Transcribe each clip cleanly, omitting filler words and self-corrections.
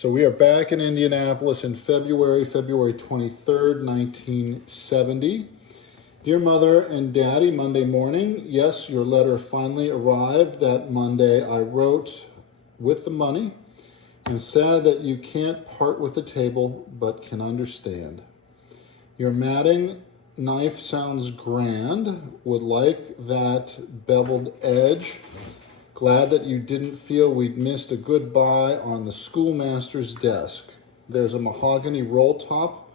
So we are back in Indianapolis in February 23rd, 1970. Dear Mother and Daddy, Monday morning. Yes, your letter finally arrived that Monday. I wrote with the money. I'm sad that you can't part with the table, but can understand. Your matting knife sounds grand. Would like that beveled edge. Glad that you didn't feel we'd missed a good buy on the schoolmaster's desk. There's a mahogany roll top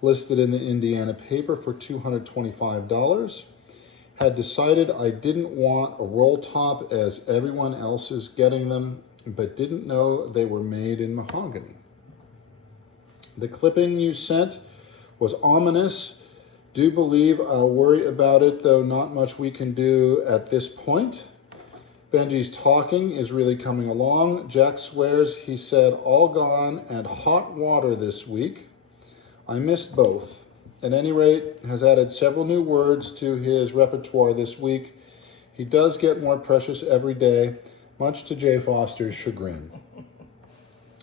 listed in the Indiana paper for $225. Had decided I didn't want a roll top as everyone else is getting them, but didn't know they were made in mahogany. The clipping you sent was ominous. Do believe I'll worry about it, though not much we can do at this point. Benji's talking is really coming along. Jack swears he said all gone and hot water this week. I missed both. At any rate, has added several new words to his repertoire this week. He does get more precious every day, much to Jay Foster's chagrin.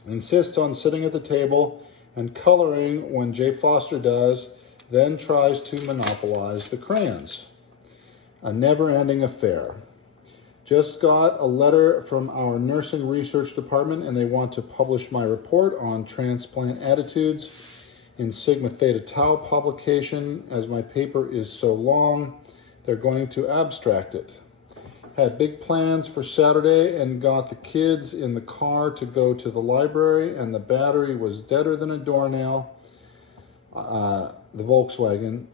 Insists on sitting at the table and coloring when Jay Foster does, then tries to monopolize the crayons. A never-ending affair. Just got a letter from our nursing research department and they want to publish my report on transplant attitudes in Sigma Theta Tau publication. As my paper is so long, they're going to abstract it. Had big plans for Saturday and got the kids in the car to go to the library, and the battery was deader than a doornail, the Volkswagen.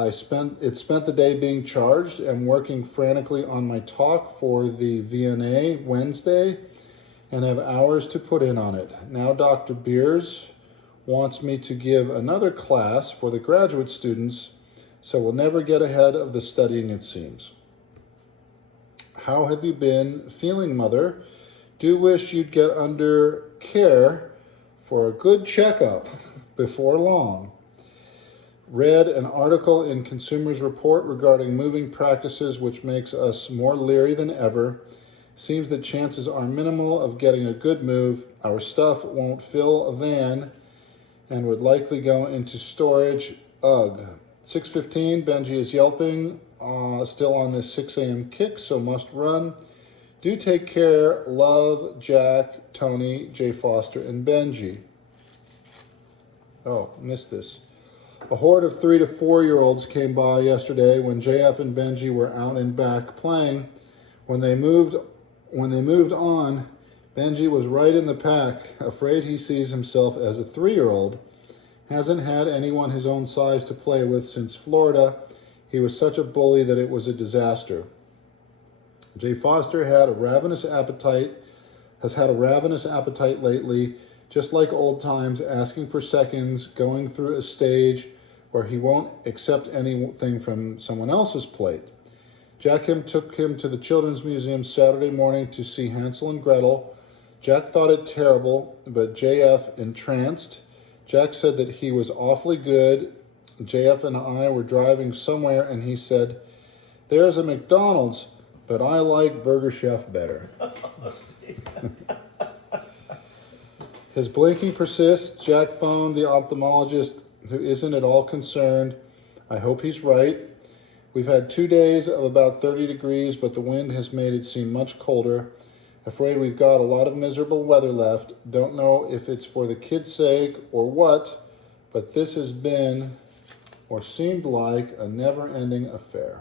It spent the day being charged and working frantically on my talk for the VNA Wednesday and have hours to put in on it. Now Dr. Beers wants me to give another class for the graduate students, so we'll never get ahead of the studying, it seems. How have you been feeling, Mother? Do wish you'd get under care for a good checkup before long. Read an article in Consumers Report regarding moving practices, which makes us more leery than ever. Seems that chances are minimal of getting a good move. Our stuff won't fill a van and would likely go into storage. Ugh. 6:15, Benji is yelping, still on this 6 a.m. kick, so must run. Do take care. Love, Jack, Tony, Jay Foster, and Benji. Oh, missed this. A horde of 3 to 4-year-olds came by yesterday when JF and Benji were out and back playing. When they moved on, Benji was right in the pack, afraid he sees himself as a 3-year-old. Hasn't had anyone his own size to play with since Florida. He was such a bully that it was a disaster. Jay Foster has had a ravenous appetite lately, just like old times, asking for seconds, going through a stage where he won't accept anything from someone else's plate. Jack took him to the Children's Museum Saturday morning to see Hansel and Gretel. Jack thought it terrible, but JF entranced. Jack said that he was awfully good. JF and I were driving somewhere and he said, "There's a McDonald's, but I like Burger Chef better." His blinking persists. Jack phoned the ophthalmologist, who isn't at all concerned. I hope he's right. We've had 2 days of about 30 degrees, but the wind has made it seem much colder. Afraid we've got a lot of miserable weather left. Don't know if it's for the kids' sake or what, but this has been, or seemed like, a never-ending affair.